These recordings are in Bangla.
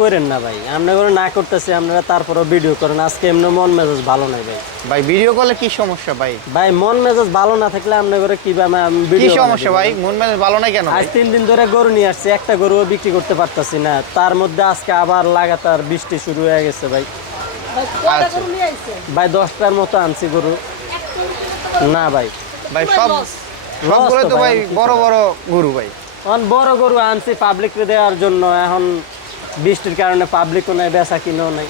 করেন না ভাই। আমরা করে না করতেছি আপনারা তারপরে ভিডিও করেন। আজকে এমনি মন মেজাজ ভালো নাই ভাই। ভাই ভিডিও কলে কি সমস্যা ভাই? ভাই মন মেজাজ ভালো না থাকলে আপনি করে কীভাবে আমি কি সমস্যা ভাই? মন মেজাজ ভালো নাই কেন আজ তিন দিন ধরে গরু নিয়ে আসছি একটা গরুও বিক্রি করতে পারতাছি না। তার মধ্যে আজকে আবার লাগাতার বৃষ্টি শুরু হয়ে গেছে ভাই। ভাই আচ্ছা। গরু নিয়ে আইছে ভাই দশটার মতো আনছি গরু। না ভাই। ভাই সব। সবগুলো তো ভাই, কি বড় বড় গরু ভাই। এখন বড় গরু আনছি পাবলিককে দেওয়ার জন্য। এখন বৃষ্টির কারণে পাবলিকও নাই বেচা কিনেও নাই।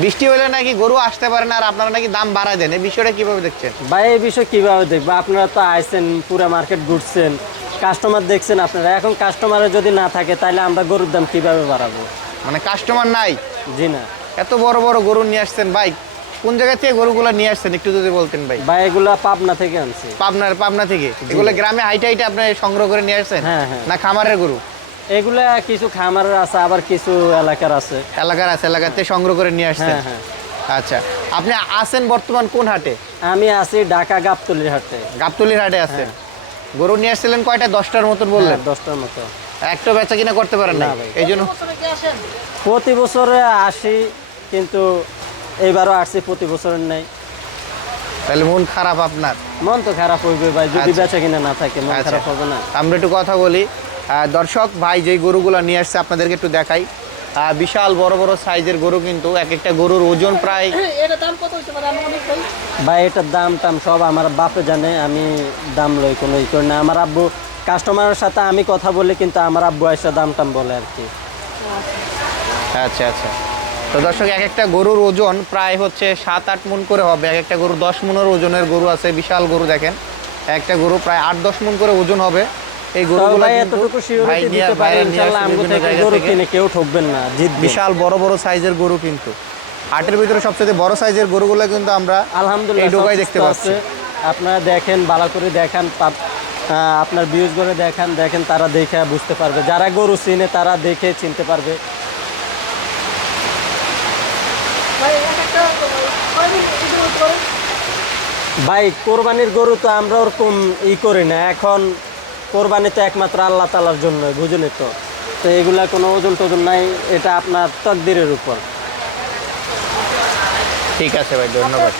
বৃষ্টি হলে নাকি গরু আসতে পারে না আর আপনারা নাকি দাম বাড়ায় দেন। এই বিষয়টা কীভাবে দেখছেন? ভাই এই বিষয় কীভাবে দেখব? আপনারা তো আইছেন পুরো মার্কেট ঘুরছেন কাস্টমার দেখছেন আপনারা। এখন কাস্টমারের যদি না থাকে তাহলে আমরা গরুর দাম কীভাবে বাড়াবো? মানে কাস্টমার নাই? জি না। এত বড় বড় গরু নিয়ে আসছেন ভাই কোন জায়গা থেকে গরুগুলো নিয়ে আসছেন একটু যদি বলতেন ভাই? ভাই এগুলা পাবনা থেকে আনছি। পাবনার পাবনা থেকে? এগুলো গ্রামে হাইটে হাইটে আপনি সংগ্রহ করে নিয়ে আসছেন? হ্যাঁ, হ্যাঁ। না খামারের গরু? এগুলা কিছু খামারের আছে আবার কিছু এলাকার আছে। এলাকার আছে এলাকাতে সংগ্রহ করে নিয়ে আসছে হ্যাঁ হ্যাঁ। আচ্ছা আপনি আছেন বর্তমান কোন হাটে? আমি আছি ঢাকা গাবতলির হাটে। গাবতলির হাটে আছেন? গরু নিয়ে আসছিলেন কয়টা? দশটার মতন বললেন? হ্যাঁ, দশটার মতো। একটা বেচা কিনা করতে পারেন না এই জন্য বছরে কি আসেন? প্রতি বছরে আসি কিন্তু এইবারও আসছি প্রতি বছরের নেই। তাহলে মন খারাপ আপনার? মন তো খারাপ হইবে ভাই যদি আচ্ছা। বেচা কিনা না থাকে মন আচ্ছা। খারাপ হবে না। আমরা একটু কথা বলি দর্শক ভাই যেই গরুগুলো নিয়ে আসছে আপনাদেরকে একটু দেখাই। বিশাল বড় বড় সাইজের গরু কিন্তু এক একটা গরুর ওজন প্রায় এটা দাম কত হইতে পারে? আমি অনেক ভাই। ভাই এটার দাম টাম সব আমার বাপে জানে আমি দাম লই কোনো ই করি না। আমার আব্বু কাস্টমারের সাথে আমি কথা বলি কিন্তু আমার আব্বু এসে দাম টাম বলে আর কি। আচ্ছা আচ্ছা। তো দর্শক এক একটা গরুর ওজন প্রায় হচ্ছে সাত আট মন করে হবে। এক একটা গরু দশ মনের ওজনের গরু আছে বিশাল গরু দেখেন। একটা গরু প্রায় আট দশ মন করে ওজন হবে। এই তবে গরুগুলো এতটুকু সিওরিটি দিতে পারে ইনশাআল্লাহ আমগো থেকে গরু কিনে কেউ ঠকবেন না জিতবে। বিশাল বড় বড় সাইজের গরু কিন্তু। হাটের ভিতরে সবচেয়ে বড় সাইজের গরুগুলো কিন্তু আমরা আলহামদুলিল্লাহ এই দেখতে পাচ্ছি। আপনারা দেখেন ভালো করে দেখান আপনার ভিউজ করে দেখান দেখেন তারা দেখে বুঝতে পারবে। যারা গরু চিনে তারা দেখে চিনতে পারবে। ভাই কোরবানির গরু তো আমরা ওরকম ই করি না। এখন কোরবানি তো একমাত্র আল্লাহ তালার জন্য বুঝলি তো? তো এগুলা কোনো ওজন টজন নাই, এটা আপনার তকদিরের উপর। ঠিক আছে ভাই, ধন্যবাদ।